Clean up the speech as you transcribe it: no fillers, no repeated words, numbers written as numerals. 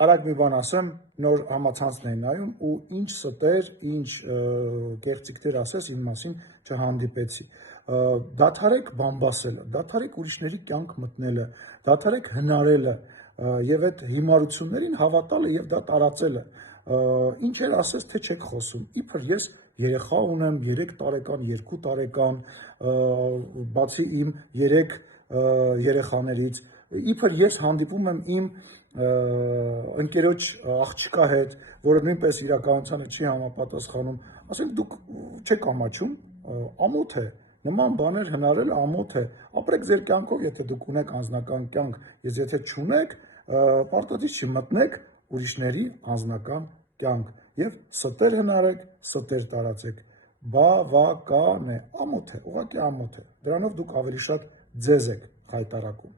Արագ մի բան ասեմ, նոր համացանցն էի նայում ու ինչ ստեր, ինչ կեղծիքներ ասես իմ մասին չհանդիպեցի։ Դադարեք բամբասելը, դադարեք ուրիշների կյանք մտնելը, դադարեք հնարելը եւ այդ հիմարություններին հավատալը եւ դա տարածելը։ Ինչեր ասես, թե չեք խոսում։ Իբր ես երեխա ունեմ, 3 տարեկան, 2 տարեկան, բացի իմ 3 երեխաներից, իբր ես հանդիպում եմ իմ ընկերոջ աղջկա հետ, որը նույնպես իրականությանը չի համապատասխանում, ասենք դուք չեք ամաչում, ամոթ է, նման բաներ հնարել ամոթ է, ապրեք ձեր կյանքով, եթե դուք ունեք անձնական կյանք, ես եթե չունեք, պարտադիր չմտնեք ուրիշների անձնական կյանք եւ ստեր հնարեք, ստեր տարածեք, բավական է, ամոթ է, ուղղակի ամոթ է, դրանով դուք ավելի շատ ձեզ եք խայտարակում։